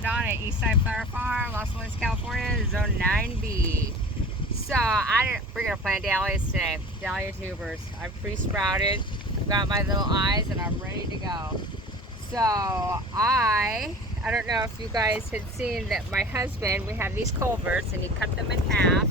it on at Eastside Flower Farm, Los Angeles, California, Zone 9B. So we're gonna plant dahlias today. Dahlia tubers. I've pre-sprouted. I've got my little eyes and I'm ready to go. So I don't know if you guys had seen that my husband, we have these culverts and he cut them in half.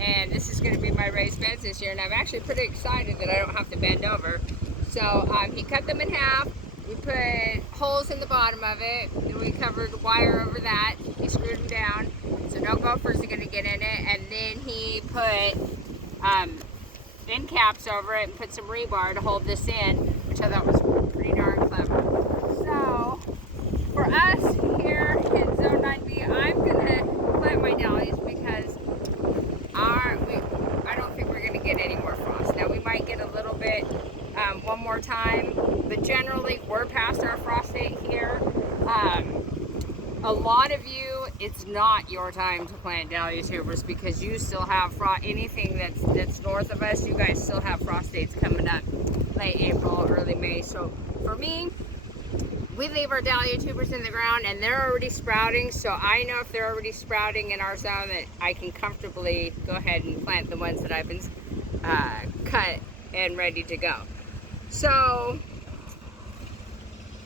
And this is gonna be my raised beds this year. And I'm actually pretty excited that I don't have to bend over. So he cut them in half. We put holes in the bottom of it, and we covered wire over that. He screwed them down, so no gophers are gonna get in it. And then he put end caps over it and put some rebar to hold this in, which I thought was pretty darn clever. So for us here in Zone 9B, I'm gonna plant my dahlias because I don't think we're gonna get any more frost. Now we might get a little bit one more time, but generally we're past our frost date here. A lot of you, it's not your time to plant dahlia tubers because you still have frost. Anything that's north of us, you guys still have frost dates coming up late April, early May. So for me, we leave our dahlia tubers in the ground and they're already sprouting. So I know if they're already sprouting in our zone that I can comfortably go ahead and plant the ones that I've been cut and ready to go. So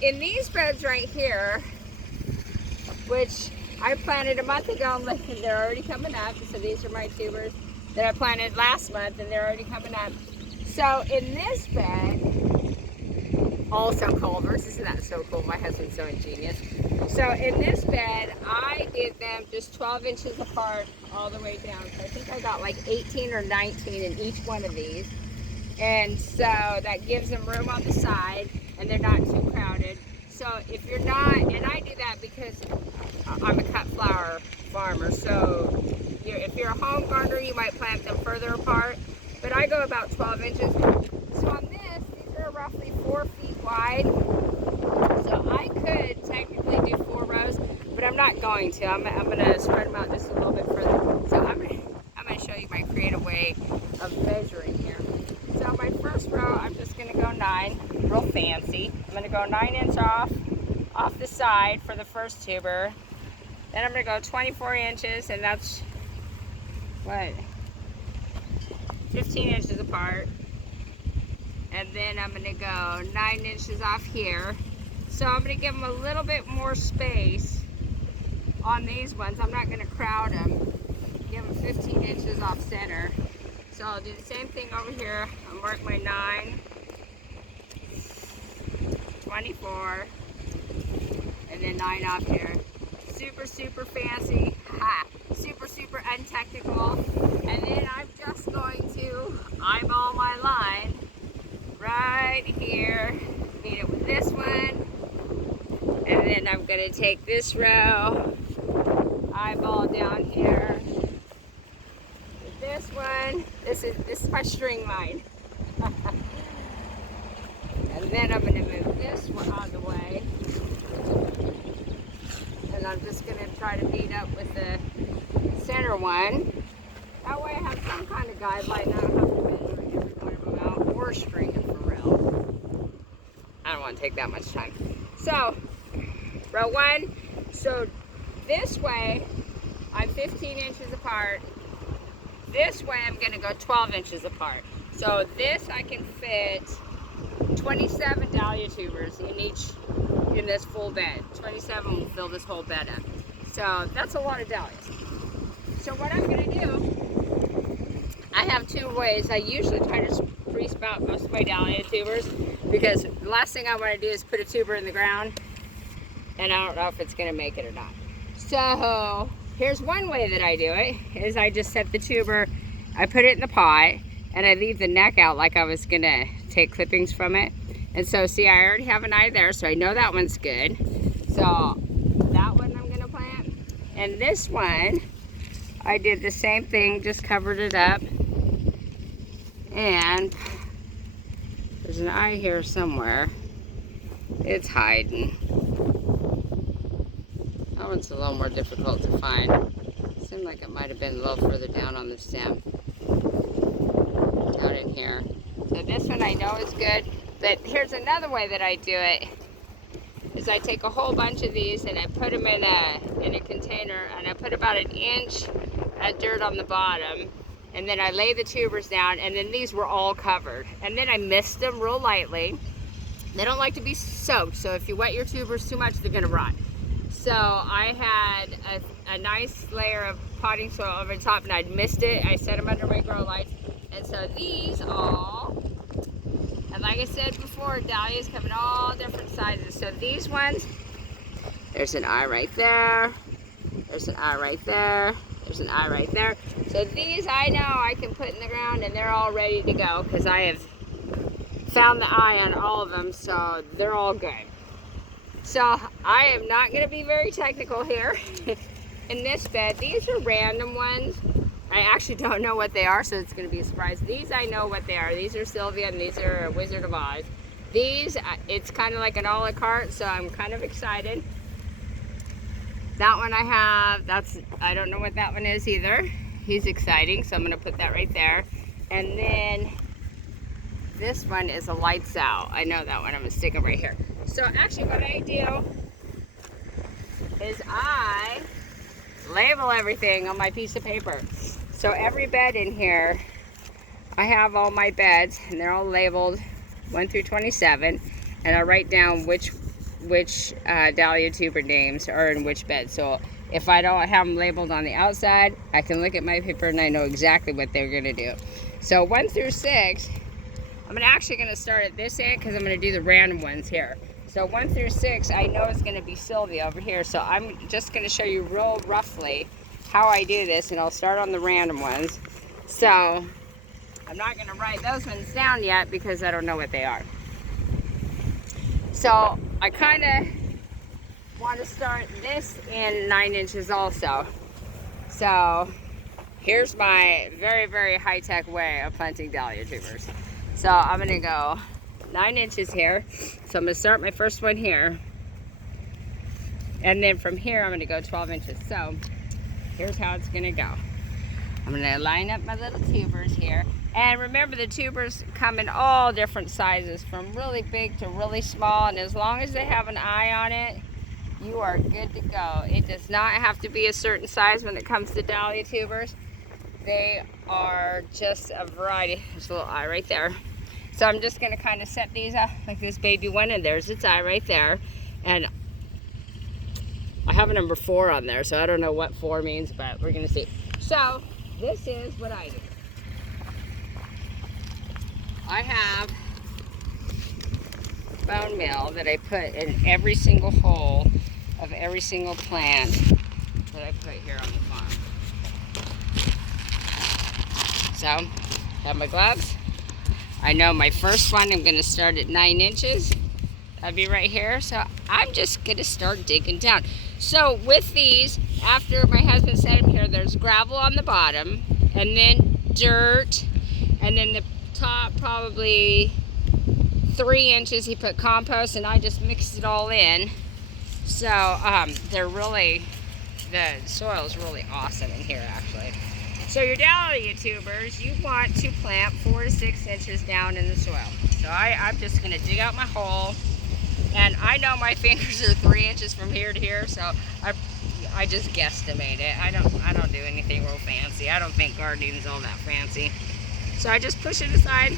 in these beds right here, which I planted a month ago, and they're already coming up. So these are my tubers that I planted last month and they're already coming up. So in this bed, also culverts, isn't that so cool? My husband's so ingenious. So in this bed, I did them just 12 inches apart all the way down. So I think I got like 18 or 19 in each one of these. And so that gives them room on the side and they're not too crowded. So if you're not, and I do that because I'm a cut flower farmer, so if you're a home gardener, you might plant them further apart, but I go about 12 inches. So on this, these are roughly 4 feet wide. So I could technically do 4 rows, but I'm not going to. I'm going to spread them out just a little bit further. So I'm going to show you my creative way of measuring here. So my first row, I'm just going to go 9, real fancy. I'm going to go 9 inches off the side for the first tuber. Then I'm going to go 24 inches, and that's, what, 15 inches apart. And then I'm going to go 9 inches off here. So I'm going to give them a little bit more space on these ones. I'm not going to crowd them. Give them 15 inches off center. So I'll do the same thing over here. I'll mark my 9, 24, and then 9 off here. Super, super fancy, super untechnical. And then I'm just going to eyeball my line right here, meet it with this one, and then I'm going to take this row, eyeball down here. This one, this is my string line. And then I'm going to move this one out of the way. And I'm just going to try to meet up with the center one. That way I have some kind of guideline. I don't have to measure every one of them out or string it for real. I don't want to take that much time. So, row 1. So this way, I'm 15 inches apart. This way I'm going to go 12 inches apart. So this I can fit 27 dahlia tubers in this full bed. 27 will fill this whole bed up. So that's a lot of dahlias. So what I'm going to do, I have 2 ways. I usually try to pre-sprout most of my dahlia tubers because the last thing I want to do is put a tuber in the ground and I don't know if it's going to make it or not. So here's one way that I do it, is I just set the tuber, I put it in the pot, and I leave the neck out like I was gonna take clippings from it. And so see, I already have an eye there, so I know that one's good. So that one I'm gonna plant. And this one, I did the same thing, just covered it up. And there's an eye here somewhere. It's hiding. That one's a little more difficult to find. Seemed like it might have been a little further down on the stem. Down in here. So this one I know is good, but here's another way that I do it. is I take a whole bunch of these and I put them in a container, and I put about 1 inch of dirt on the bottom, and then I lay the tubers down, and then these were all covered, and then I mist them real lightly. They don't like to be soaked, so if you wet your tubers too much, they're gonna rot. So I had a nice layer of potting soil over the top, and I'd mist it. I set them under my grow lights, and so these all, and like I said before, dahlias come in all different sizes. So these ones, there's an eye right there, there's an eye right there, there's an eye right there. So these I know I can put in the ground, and they're all ready to go because I have found the eye on all of them, so they're all good. So I am not going to be very technical here in this bed. These are random ones. I actually don't know what they are, so it's going to be a surprise. These I know what they are. These are Sylvia, and these are Wizard of Oz. These, it's kind of like an a la carte, so I'm kind of excited. That one I have, I don't know what that one is either. He's exciting, so I'm going to put that right there. And then this one is a lights out. I know that one. I'm going to stick them right here. So actually what I do is I label everything on my piece of paper. So every bed in here, I have all my beds, and they're all labeled 1 through 27, and I write down which dahlia tuber names are in which bed. So if I don't have them labeled on the outside, I can look at my paper and I know exactly what they're going to do. So 1 through 6, I'm actually going to start at this end because I'm going to do the random ones here. So 1 through 6, I know it's going to be Sylvia over here. So I'm just going to show you real roughly how I do this, and I'll start on the random ones. So I'm not going to write those ones down yet because I don't know what they are. So I kind of want to start this in 9 inches also. So here's my very, very high-tech way of planting dahlia tubers. So I'm going to go 9 inches here. So I'm going to start my first one here. And then from here, I'm going to go 12 inches. So here's how it's going to go. I'm going to line up my little tubers here. And remember, the tubers come in all different sizes, from really big to really small. And as long as they have an eye on it, you are good to go. It does not have to be a certain size when it comes to dahlia tubers. They are just a variety. There's a little eye right there. So I'm just going to kind of set these up like this baby one, and there's its eye right there. And I have a number 4 on there, so I don't know what 4 means, but we're going to see. So this is what I do. I have bone meal that I put in every single hole of every single plant that I put here on the farm. So, have my gloves. I know my first one, I'm going to start at 9 inches. That'll be right here. So I'm just going to start digging down. So with these, after my husband set them here, there's gravel on the bottom, and then dirt, and then the top probably 3 inches he put compost, and I just mixed it all in. So they're really, the soil is really awesome in here actually. So your dahlia tubers, you want to plant 4 to 6 inches down in the soil. So I'm just going to dig out my hole, and I know my fingers are 3 inches from here to here, so I just guesstimate it. I don't do anything real fancy. I don't think gardening is all that fancy. So I just push it aside.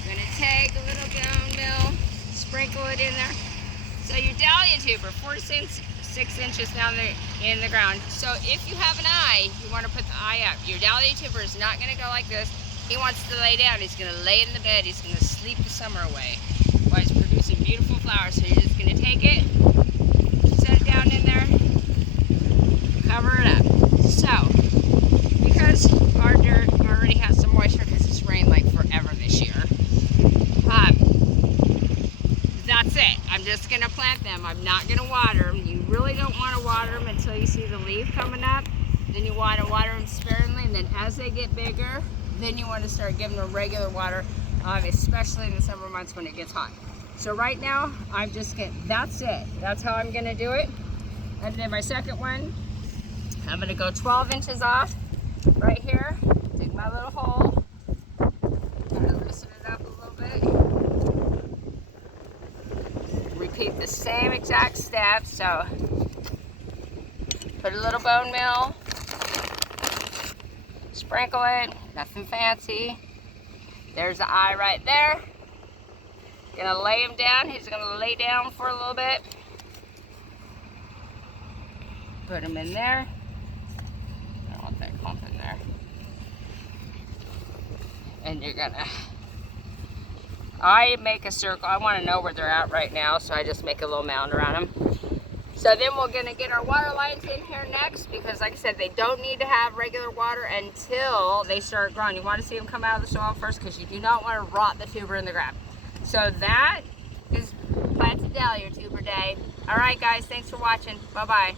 I'm going to take a little bone meal, sprinkle it in there. So your dahlia tuber, 4 to 6 inches down there in the ground. So if you have an eye, you want to put the eye up. Your dahlia tuber is not going to go like this. He wants to lay down. He's going to lay in the bed. He's going to sleep the summer away while he's producing beautiful flowers. So you're just going to take it, set it down in there, cover it up. So because our dirt already has some moisture because it's rained like forever this year, that's it. I'm just going to plant them. I'm not going to water them. You really don't want to water them until you see the leaf coming up. Then you want to water them sparingly, and then as they get bigger, then you want to start giving them regular water, especially in the summer months when it gets hot. So right now, I'm just going to, that's it. That's how I'm going to do it. And then my second one, I'm going to go 12 inches off right here. Dig my little hole. Kind of loosen it up a little bit. repeat the same exact steps. So put a little bone meal, sprinkle it, nothing fancy. There's the eye right there. Gonna lay him down. He's gonna lay down for a little bit. Put him in there. I don't want that clump in there. And you're gonna, I make a circle. I want to know where they're at right now, so I just make a little mound around them. So then we're gonna get our water lines in here next, because like I said, they don't need to have regular water until they start growing. You want to see them come out of the soil first, because you do not want to rot the tuber in the ground. So that is Plants of Dahlia Tuber Day. All right, guys, thanks for watching. Bye-bye.